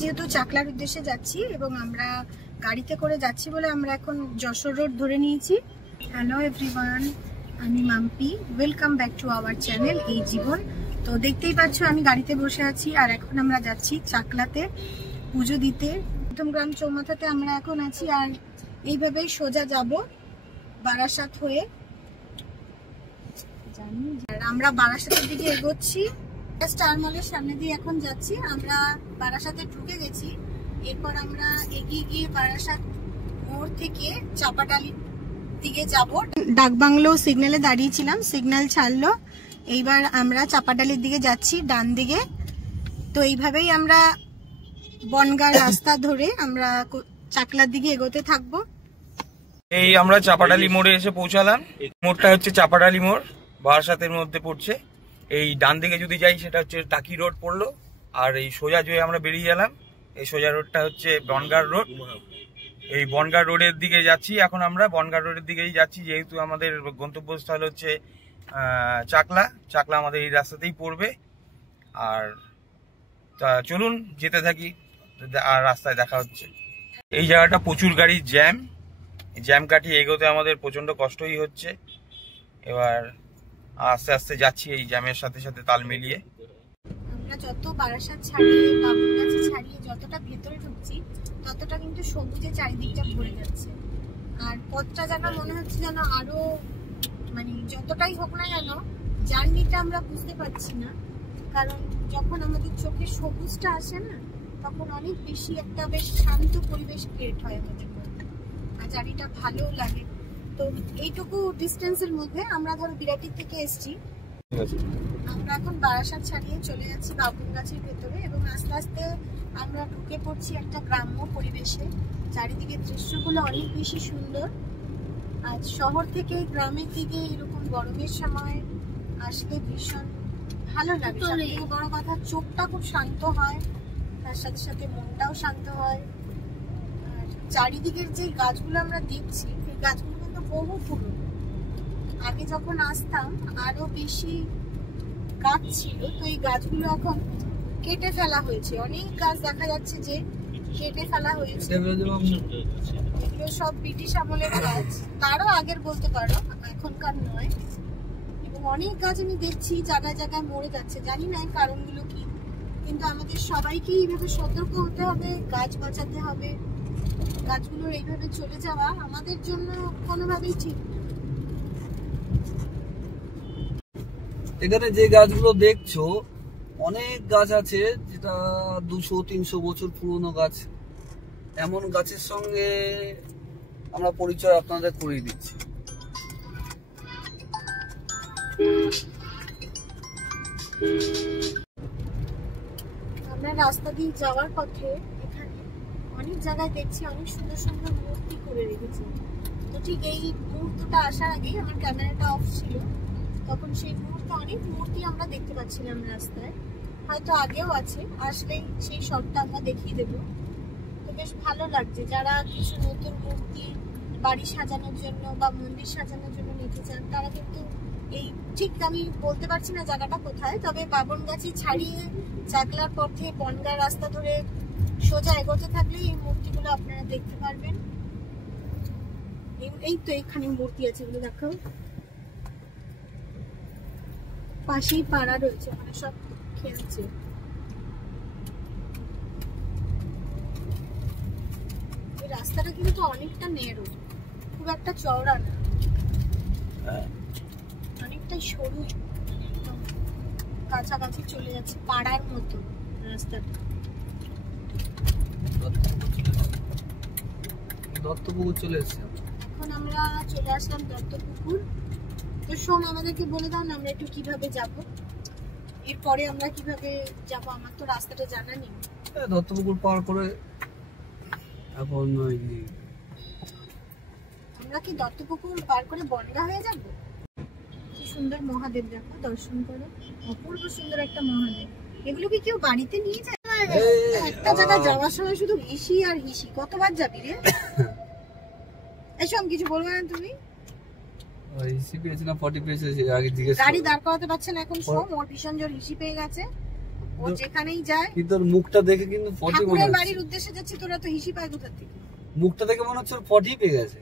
যেহেতু চাকলার উদ্দেশ্যে যাচ্ছি এবং আমরা গাড়িতে করে যাচ্ছি বলে আমরা এখন যশোর রোড ধরে নিয়েছি। হ্যালো এভরিওয়ান, আমি Mampi, welcome back to our channel এই জীবন। তো দেখতেই পাচ্ছ আমি গাড়িতে বসে আছি আর এখন আমরা যাচ্ছি চাকলাতে পুজো দিতে। প্রথম গ্রাম চৌমাথাতে আমরা এখন আছি আর এইভাবেই সোজা যাব বারাসাত হয়ে। আর আমরা বারাসাতের দিকে এগোচ্ছি, স্টার মলের সামনে দিয়ে এখন যাচ্ছি। আমরা বারাসাতে ঢুকে গেছি, এরপর আমরা এগিয়ে গিয়ে বারাসাত মোড় থেকে চাপাডালির দিকে যাব। ডাকবাংলো সিগন্যালে দাঁড়িয়েছিলাম, সিগন্যাল ছাড়লো, এইবার আমরা চাপাডালির দিকে যাচ্ছি ডান দিকে। তো এইভাবেই আমরা বনগাঁ রাস্তা ধরে আমরা চাকলার দিকে এগোতে থাকবো। এই আমরা চাপাডালি মোড়ে এসে পৌঁছালাম। মোড়টা হচ্ছে চাপাডালি মোড়, বারাসাতের মধ্যে পড়ছে। এই ডান দিকে যদি যাই সেটা হচ্ছে টাকি রোড পড়লো, আর এই সোজা যে আমরা বেরিয়ে গেলাম এই সোজা রোডটা হচ্ছে বনগাঁ রোড। এই বনগাঁ রোডের দিকে যাচ্ছি এখন আমরা, বনগাঁ রোডের দিকেই যাচ্ছি যেহেতু আমাদের গন্তব্যস্থল হচ্ছে চাকলা। চাকলা আমাদের এই রাস্তাতেই পড়বে। আর তা চলুন যেতে থাকি, আর রাস্তায় দেখা হচ্ছে। এই জায়গাটা প্রচুর গাড়ির জ্যাম কাটিয়ে এগোতে আমাদের প্রচন্ড কষ্টই হচ্ছে। এবার আস্তে আস্তে যাচ্ছি এই জ্যামের সাথে সাথে তাল মিলিয়ে। আমরা যত বারাসাত ছাড়িয়ে বাবুরগাছি ছাড়িয়ে যতটা ভেতরে ঢুকছি ততটা কিন্তু সবুজে চারিদিকটা ভরে যাচ্ছে। আর পথটা যেন মনে হচ্ছে যেন আরো মানে যতটাই হোক না কেন জার্নিটা আমরা বুঝতে পারছি না, কারণ যখন আমাদের চোখে সবুজটা আসে না তখন অনেক বেশি একটা বেশ শান্ত পরিবেশ ক্রিয়েট হয় আমাদের মধ্যে, আর জার্নিটা ভালোও লাগে। তো এইটুকু ডিস্টেন্সের মধ্যে আমরা ধরো বিরাটির থেকে এসছি, আমরা এখন বারাসাত ছাড়িয়ে চলে যাচ্ছি বাবুরগাছির ভেতরে এবং আস্তে আস্তে আমরা ঢুকে পড়ছি একটা গ্রাম্য পরিবেশে। চারিদিকে দৃশ্যগুলো অনেক বেশি সুন্দর। আজ শহর থেকে গ্রামের দিকে এরকম গরমের সময় আসলে ভীষণ ভালো লাগে। সবথেকে বড় কথা চোখটা খুব শান্ত হয়, তার সাথে সাথে মনটাও শান্ত হয়। আর চারিদিকের যে গাছগুলো আমরা দেখছি এই গাছগুলো কিন্তু বহু পুরনো। আগে যখন আসতাম আরো বেশি গাছ ছিল, তো এই গাছগুলো এখন কেটে ফেলা হয়েছে। অনেক গাছ দেখা যাচ্ছে যে কেটে ফেলা হয়েছে। এগুলো সব ব্রিটিশ আমলের গাছ, তারও আগের বলতে পারো, এখনকার নয়। এবং অনেক গাছ আমি দেখছি জায়গায় জায়গায় মরে যাচ্ছে, জানি না কারণগুলো কি, কিন্তু আমাদের সবাইকে এইভাবে সতর্ক হতে হবে, গাছ বাঁচাতে হবে। গাছগুলোর এইভাবে চলে যাওয়া আমাদের জন্য কোনোভাবেই ঠিক না। এখানে যে গাছগুলো দেখছো অনেক গাছ আছে যেটা 200-300 বছর পুরনো গাছ। এমন গাছের সঙ্গে আমরা পরিচয় আপনাদের করিয়ে দিচ্ছি। আমরা রাস্তা দিয়ে যাওয়ার পথে এখানে অনেক জায়গায় দেখছি অনেক সুন্দর সুন্দর মূর্তি করে রেখেছে। তো ঠিক এই মুহূর্তটা আসার আগেই আমার ক্যামেরাটা অফ ছিল, তখন সেই মুহূর্তে অনেক মূর্তি আমরা দেখতে পাচ্ছিলাম রাস্তায়, হয়তো আগেও আছে, আসলেই সেই শটটা আমরা দেখিয়ে দেবো। তো বেশ ভালো লাগছে, যারা কিছু নতুন মূর্তি বাড়ি সাজানোর জন্য বা মন্দির সাজানোর জন্য নিতে চান তারা কিন্তু এই, ঠিক আমি বলতে পারছি না জায়গাটা কোথায়, তবে বাবনগাছি ছাড়িয়ে চাকলার পথে বনগাঁ রাস্তা ধরে সোজা এগোতে থাকলে এই মূর্তিগুলো আপনারা দেখতে পারবেন। এই তো এখানে মূর্তি আছে, এগুলো দেখো, পাশেই পাড়া রয়েছে, মানে সব খেলছে। এই রাস্তাটা কিন্তু অনেকটা নেরো, খুব একটা চওড়া না, অনেকটাই সরু, একদম কাছাকাছি চলে যাচ্ছে পাড়ার মতো রাস্তাটা। দত্তপুকুর চলে এসেছে। এখন আমরা চলে আসলাম দত্তপুকুর। তো শোন, আমাদেরকে বলে দাও না আমরা একটু কিভাবে যাব, এরপরে আমরা কিভাবে যাব, আমার তো রাস্তাটা জানা নেই। দত্তপুকুর পার করে এখন আমরা কি দত্তপুকুর পার করে বনগাঁ হয়ে যাব? কি সুন্দর মহাদেব, দেখো, দর্শন করো, অপূর্ব সুন্দর একটা মহাদেব। এগুলো কি কেউ বাড়িতে নিয়ে যায়? একটা জায়গায় যাওয়ার সময় শুধু হিসি আর হিসি। কতবার যাবি রে? এসব কিছু বলবে না তুমি? হিসি পেয়েছে না 40 পেয়েছে, আগে জিজ্ঞেস গাড়ি দাঁড় করাতে পারছে না এখন, সব ওর ভীষণ জোর হিসি পেয়ে গেছে। ও যেখানেই যায়। কিন্তু ওর মুখটা দেখে কিন্তু 40 মনে ঠাকুরের হচ্ছে। বাড়ির উদ্দেশ্যে যাচ্ছে, তোরা তো হিসি পায় কোথা থেকে? মুখটা দেখে মনে হচ্ছে ওর 40 পেয়ে গেছে।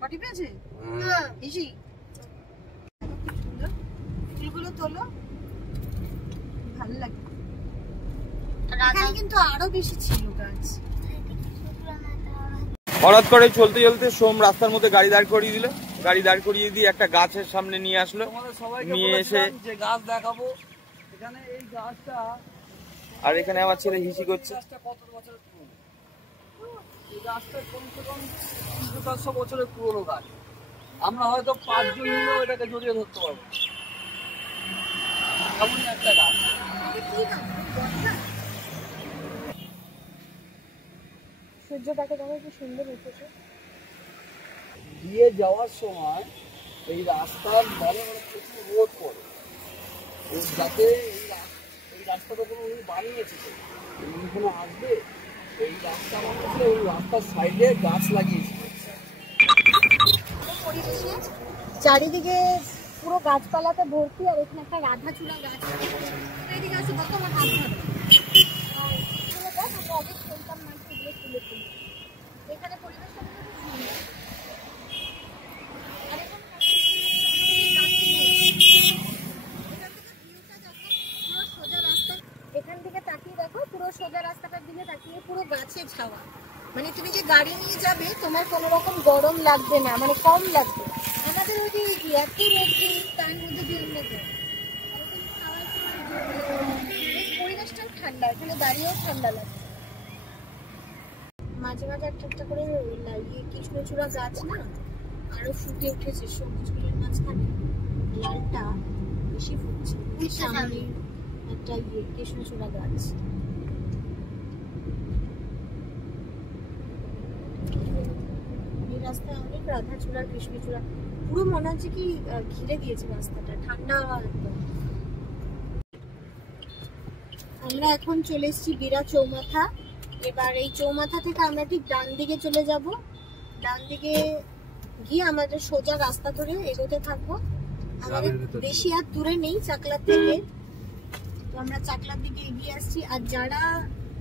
40 পেয়েছে? হ্যাঁ হিসি। ফুলগুলো তোলো, ভালো লাগে। এখানে কিন্তু আরো বেশি ছিল গাছ। হঠাৎ করে চলতে চলতে সোম রাস্তার মধ্যে গাড়ি দাঁড় করিয়ে দিল, গাড়ি দাঁড় করিয়ে দিয়ে একটা গাছের সামনে নিয়ে আসলো, তোমাদের সবাইকে নিয়ে এসে বলেছিলাম যে গাছ দেখাবো। এখানে এই গাছটা, আর এখানে আমার ছেলে হিসি করছে। গাছটা কত বছরের পুরনো? এই গাছটা কমসে কম 300-400 বছরের পুরনো গাছ। আমরা হয়তো 5 জন মিলেও এটাকে জড়িয়ে ধরতে পারবো। এমনই একটা গাছ। সূর্যটাকে দেখো কি সুন্দর উঠেছে। দিয়ে যাওয়ার সময় এই রাস্তার ধারে প্রচুর রোদ পড়ে, যাতে এই রাস্তাটা কোনো উনি বানিয়েছে, কোনো আসবে এই রাস্তা বানিয়েছে, ওই রাস্তার সাইডে গাছ লাগিয়েছে। পরিবেশে চারিদিকে পুরো গাছপালাতে ভর্তি, আর এখানে একটা রাধাচূড়া গাছ আছে। এদিকে আসো, দেখো আমার হাত ধরো। এখানে পরিবেশটা এখান থেকে তাকিয়ে দেখো, পুরো সোজা রাস্তাটার দিকে তাকিয়ে পুরো গাছের ছাওয়া। মানে তুমি যে গাড়ি নিয়ে যাবে তোমার কোনো রকম গরম লাগবে না, মানে কম লাগবে। আমাদের ওই যে এত রোদ, তার মধ্যে দিয়ে আমরা যাই, পরিবেশটাও ঠান্ডা, এখানে দাঁড়িয়েও ঠান্ডা লাগছে। মাঝে মাঝে একটা একটা করে কৃষ্ণচূড়া গাছ না আরো ফুটে উঠেছে, সবুজ গুলোর মাঝখানে লালটা বেশি ফুটছে। সামনে একটা কৃষ্ণচূড়া গাছ। এই রাস্তায় অনেক রাধাচূড়া, কৃষ্ণচূড়া, পুরো মনে হচ্ছে কি ঘিরে দিয়েছে রাস্তাটা, ঠান্ডা একদম। আমরা এখন চলে এসেছি বীরা চৌমাথা। এবার এই চৌমাথা থেকে আমরা ঠিক ডান দিকে চলে যাব। ডান দিকে গিয়ে আমাদের সোজা রাস্তা ধরে এগোতে থাকবো। আমাদের বেশি আর দূরে নেই চাকলার থেকে, তো আমরা চাকলার দিকে এগিয়ে আসছি। আর যারা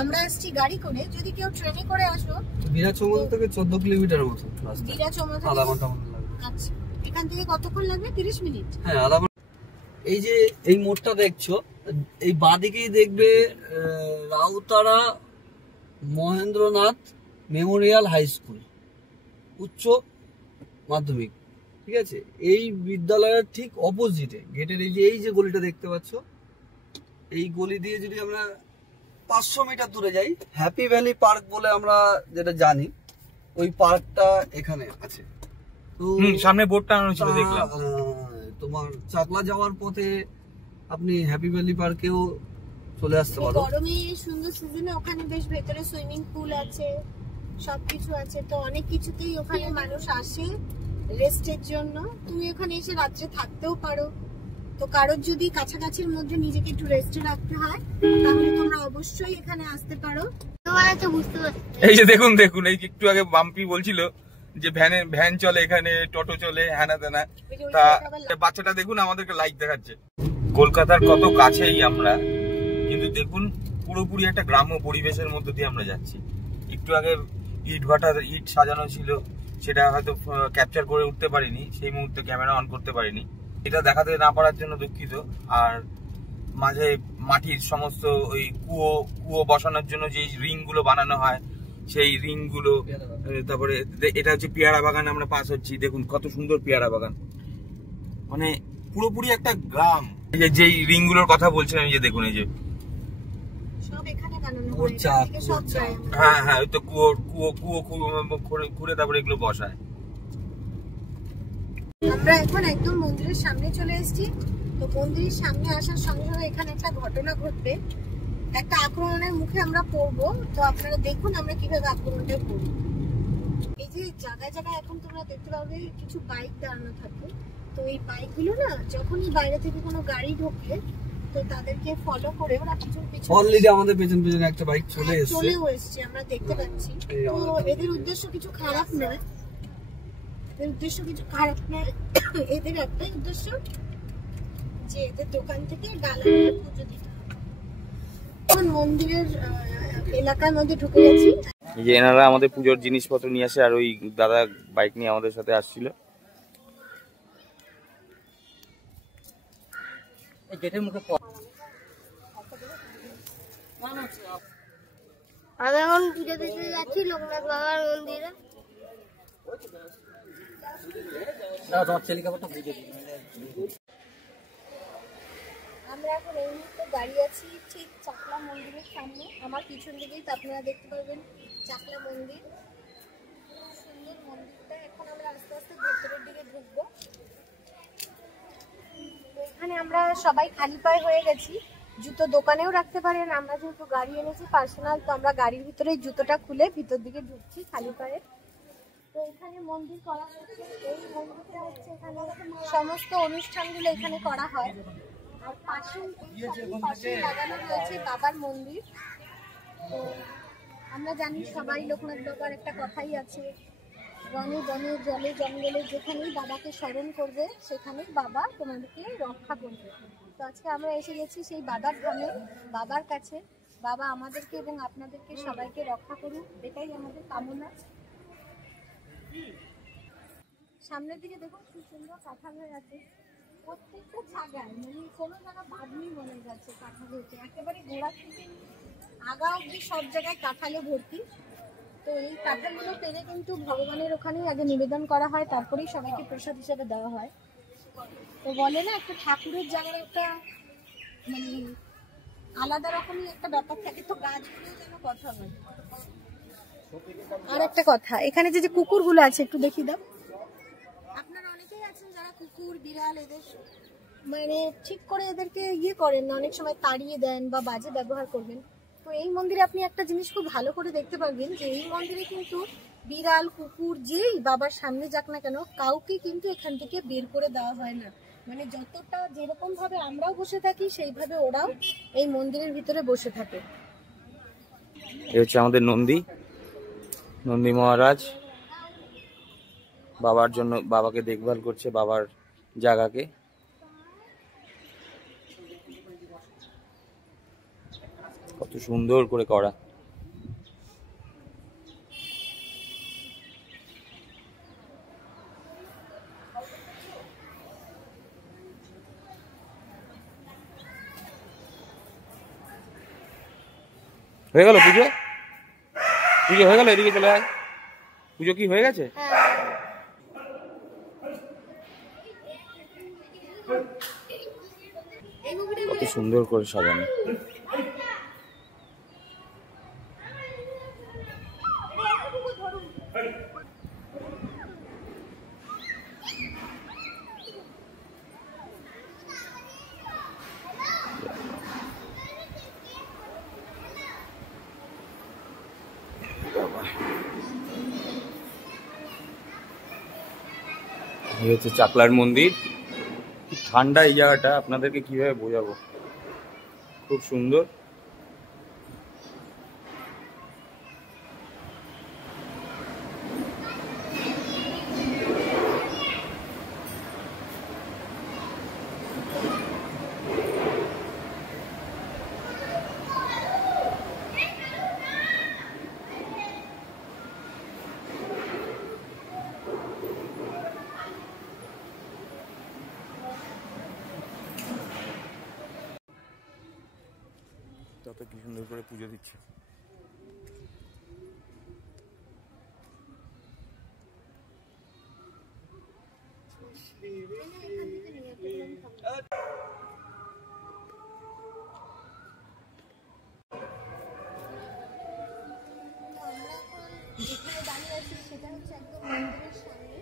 আমরা আসছি গাড়ি করে, যদি কেউ ট্রেনে করে আসো, বীরা চৌমাথা থেকে 14 কিলোমিটার মতো রাস্তা। বীরা চৌমাথা আধা ঘন্টা মতো লাগবে। আচ্ছা, এখান থেকে কতক্ষণ লাগবে? 30 মিনিট। হ্যাঁ, আধা ঘন্টা। এই যে এই মোড়টা দেখছো, এই বাঁদিকেই দেখবে Rautara Mahendranath memorial high school, উচ্চ মাধ্যমিক। ঠিক আছে, এই বিদ্যালয়ের ঠিক অপোজিটে গেটের এই যে গলিটা দেখতে পাচ্ছ, এই গলি দিয়ে যদি আমরা 500 মিটার দূরে যাই, হ্যাপি ভ্যালি পার্ক বলে আমরা যেটা জানি, ওই পার্কটা এখানে আছে। তো সামনে বোর্ডটা আনানো ছিল, দেখলাম। তোমার চাকলা যাওয়ার পথে আপনি হ্যাপি ভ্যালি পার্কেও চলে আসতে পারো। গরমে সুন্দর সিজনে ওখানে বেশ ভেতরে সুইমিং পুল আছে, সবকিছু আছে, তো অনেক কিছুতেই ওখানে মানুষ আসে রেস্টের জন্য। তুমি ওখানে এসে রাত্রে থাকতেও পারো। তো কারোর যদি কাছাকাছির মধ্যে নিজেকে একটু রেস্টে রাখতে হয়, তাহলে তোমরা অবশ্যই এখানে আসতে পারো। তোমরা তো বুঝতে পারছো। এই যে দেখুন দেখুন, এই একটু আগে বাম্পি বলছিল যে ভ্যান চলে এখানে, টোটো চলে, হ্যানা তেনা। তা বাচ্চাটা দেখুন আমাদেরকে লাইক দেখাচ্ছে। কলকাতার কত কাছেই আমরা, কিন্তু দেখুন পুরোপুরি একটা গ্রাম্য পরিবেশের মধ্যে দিয়ে আমরা যাচ্ছি। একটু আগে ইট ভাটার ইট সাজানো ছিল, সেটা হয়তো ক্যাপচার করে উঠতে পারিনি, সেই মুহূর্তে ক্যামেরা অন করতে পারিনি, এটা দেখাতে না পারার জন্য দুঃখিত। আর মাঝে মাটির সমস্ত ওই কুয়ো বসানোর জন্য যে রিং গুলো বানানো হয়, সেই রিং গুলো, তারপরে এটা হচ্ছে পেয়ারা বাগান, আমরা পাস হচ্ছি, দেখুন কত সুন্দর পেয়ারা বাগান, মানে পুরোপুরি একটা গ্রাম। এই যে যেই রিং গুলোর কথা বলছিলাম, এই যে দেখুন, এই যে সব এখানে বানানো হয়, সব যায়। হ্যাঁ হ্যাঁ, ওই তো কুয়ো খুঁড়ে তারপরে এগুলো বসায়। আমরা এখন একদম মন্দিরের সামনে চলে এসেছি। তো মন্দিরের সামনে আসার সঙ্গে সঙ্গে এখানে একটা ঘটনা ঘটবে, একটা আক্রমণের মুখে আমরা পড়বো। তো আপনারা দেখুন আমরা কিভাবে আক্রমণটা করি। এই যে জায়গায় জায়গায় এখন তোমরা দেখতে পাবে কিছু বাইক দাঁড়ানো থাকে। তো এই বাইকগুলো না, যখনই বাইরে থেকে কোনো গাড়ি ঢোকে, তো তাদেরকে ফলো করে ওরা পিছন পিছন, অলরেডি আমাদের পেছন পেছন একটা বাইক চলেও এসছে, আমরা দেখতে পাচ্ছি। তো এদের উদ্দেশ্য কিছু খারাপ নয়, এদের উদ্দেশ্য কিছু খারাপ নয়। এদের একটাই উদ্দেশ্য যে এদের দোকান থেকে ডালা পুজো দিতে হবে। এখন মন্দিরের এলাকার মধ্যে ঢুকে গেছি। এই যে এনারা আমাদের পুজোর জিনিসপত্র নিয়ে আসে, আর ওই দাদা বাইক নিয়ে আমাদের সাথে আসছিল। আমি এখন পুজো দিতে যাচ্ছি লোকনাথ বাবার মন্দিরে। আমরা এখন এই মুহূর্তে দাঁড়িয়ে আছি ঠিক চাকলা মন্দিরের সামনে। আমার পিছন দিকেই তো আপনারা দেখতে পাবেন চাকলা মন্দির। সুন্দর মন্দিরটা। এখন আমরা আস্তে আস্তে ভেতরের দিকে ঢুকবো। এখানে আমরা সবাই খালি পায়ে হয়ে গেছি, জুতো দোকানেও রাখতে পারেন। আমরা যেহেতু গাড়ি এনেছি পার্সোনাল, তো আমরা গাড়ির ভিতরে জুতোটা খুলে ভিতর দিকে ঢুকছি খালি পায়ে। তো এখানে মন্দির করা হচ্ছে, এই মন্দিরটা হচ্ছে এখানে সমস্ত অনুষ্ঠানগুলো এখানে করা হয়। আর পাশে লাগানো রয়েছে বাবার মন্দির। তো আমরা জানি সবাই লোকনাথ বাবার একটা কথাই আছে, বনে বনে জলে জঙ্গলে যেখানেই বাবাকে স্মরণ করবে সেখানেই বাবা তোমাদেরকে রক্ষা করবে। তো আজকে আমরা এসে গেছি সেই বাবার ধামে, বাবার কাছে। বাবা আমাদেরকে এবং আপনাদেরকে সবাইকে রক্ষা করুক, এটাই আমাদের কামনা। সামনের দিকে দেখুন কি সুন্দর কাঁঠাল হয়ে আছে, প্রত্যেকটা ছাগায়, মানে কোনো জায়গা বাদ নেই মনে যাচ্ছে কাঁঠাল হয়েছে। একেবারে গোড়া থেকে আগা অব্দি সব জায়গায় কাঁঠালে ভর্তি। তো এই কাঁঠালগুলো পেরে কিন্তু ভগবানের ওখানেই আগে নিবেদন করা হয়, তারপরেই সবাইকে প্রসাদ হিসেবে দেওয়া হয়। তো বলে না একটা ঠাকুরের জায়গার একটা মানে আলাদা রকমই একটা ব্যাপার থাকে। তো গাছগুলো যেন কথা বলে। আর একটা কথা, এখানে যে কুকুরগুলো আছে একটু দেখিয়ে দাও। আপনারা অনেকেই আছেন যারা কুকুর বিড়াল এদের মানে ঠিক করে এদেরকে করেন না, অনেক সময় তাড়িয়ে দেন বা বাজে ব্যবহার করবেন। তো এই মন্দিরে আপনি একটা জিনিস খুব ভালো করে দেখতে পারবেন যে এই মন্দিরে কিন্তু বিড়াল কুকুর যেই বাবার সামনে যাক না কেন কাউকে কিন্তু এখান থেকে বের করে দেওয়া হয় না। মানে যতটা যেরকম ভাবে আমরাও বসে থাকি সেইভাবে ওরাও এই মন্দিরের ভিতরে বসে থাকে। এই হচ্ছে আমাদের নন্দী মহারাজ, বাবার জন্য বাবাকে দেখভাল করছে, বাবার জায়গাকে। কত সুন্দর করে করা। হয়ে গেল পুজো? পুজো হয়ে গেল? এদিকে চলে আয়। পুজো কি হয়ে গেছে? কত সুন্দর করে সাজানো। এই হচ্ছে চাকলার মন্দির। ঠান্ডা এই জায়গাটা, আপনাদেরকে কিভাবে বোঝাবো, খুব সুন্দর। তত কি সুন্দর করে পুজো দিচ্ছে। যেখানে দাঁড়িয়ে আছি সেটা হচ্ছে একদম মন্দিরের সামনে।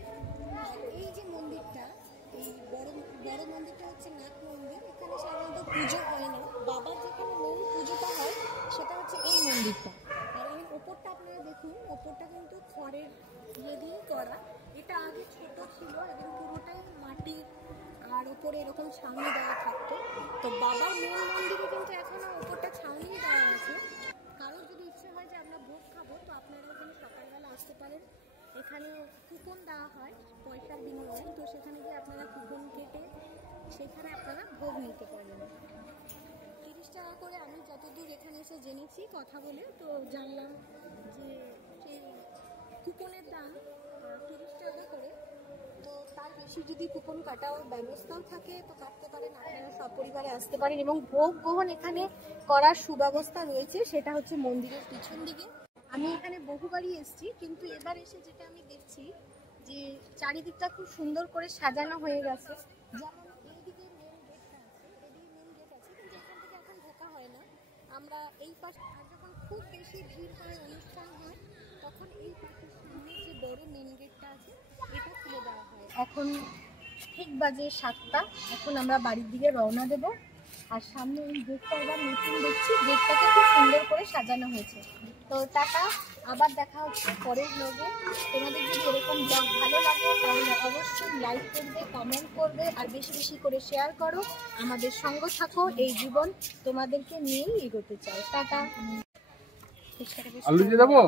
আর এই যে মন্দিরটা, এই বড় মন্দিরটা হচ্ছে নাগ মন্দির। এখানে সাধারণত পুজো হয় না, বাবার যেখানে মূল পুজোটা হয় সেটা হচ্ছে এই মন্দিরটা। আর এই ওপরটা আপনারা দেখুন, ওপরটা কিন্তু খড়ের দিয়েই করা। এটা আগে ছোট ছিল এবং পুরোটাই মাটির, আর ওপরে এরকম ছাউনি দেওয়া থাকতো। তো বাবার মূল মন্দিরে কিন্তু এখনো ওপরটা ছাউনি দেওয়া আছে। কারোর যদি ইচ্ছে হয় যে আমরা ভোগ খাবো, তো আপনারা এখানে সকালবেলা আসতে পারেন। এখানে কুপন দেওয়া হয় পয়সার বিনিময়ে, তো সেখানে গিয়ে আপনারা কুপন কেটে সেখানে আপনারা ভোগ নিতে পারবেন। 30 টাকা করে, আমি যতদূর এখানে এসে জেনেছি কথা বলে তো জানলাম যে সেই কুপনের দাম 30 টাকা করে। তো তার বেশি যদি কুপন কাটার ব্যবস্থাও থাকে তো কাটতে পারেন, আপনারা সপরিবারে আসতে পারেন। এবং ভোগ গ্রহণ এখানে করার সুব্যবস্থা রয়েছে, সেটা হচ্ছে মন্দিরের পিছন দিকে। আমি এখানে বহুবারই এসেছি, কিন্তু এবার এসে যেটা আমি দেখছি যে চারিদিকটা খুব সুন্দর করে সাজানো হয়ে গেছে। যেমন এইদিকে মেন গেটটা আছে, এদিকে মেন গেট আছে, কিন্তু এখান থেকে এখন ঢোকা হয় না। আমরা এই পাশে, আর যখন খুব বেশি ভিড় হয়, অনুষ্ঠান হয়, তখন এই পাশের সামনে যে বড় মেন গেটটা আছে এটা খুলে দেওয়া হয়। এখন ঠিক বাজে 7টা, এখন আমরা বাড়ির দিকে রওনা দেব। আর সামনে এই গেটটা এবার নতুন দেখছি, গেটটাকে খুব সুন্দর করে সাজানো হয়েছে। তো টাটা, আবার দেখা হচ্ছে পরের ব্লগে। তোমাদের যদি এরকম ব্লগ ভালো লাগে তাহলে অবশ্যই লাইক করবে, কমেন্ট করবে, আর বেশি বেশি করে শেয়ার করো। আমাদের সঙ্গ থাকো, এই জীবন তোমাদেরকে নিয়েই এগোতে চাই। টাটা। আলু দিয়ে দেবো।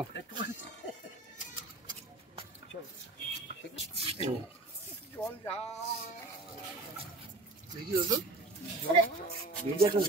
দেখি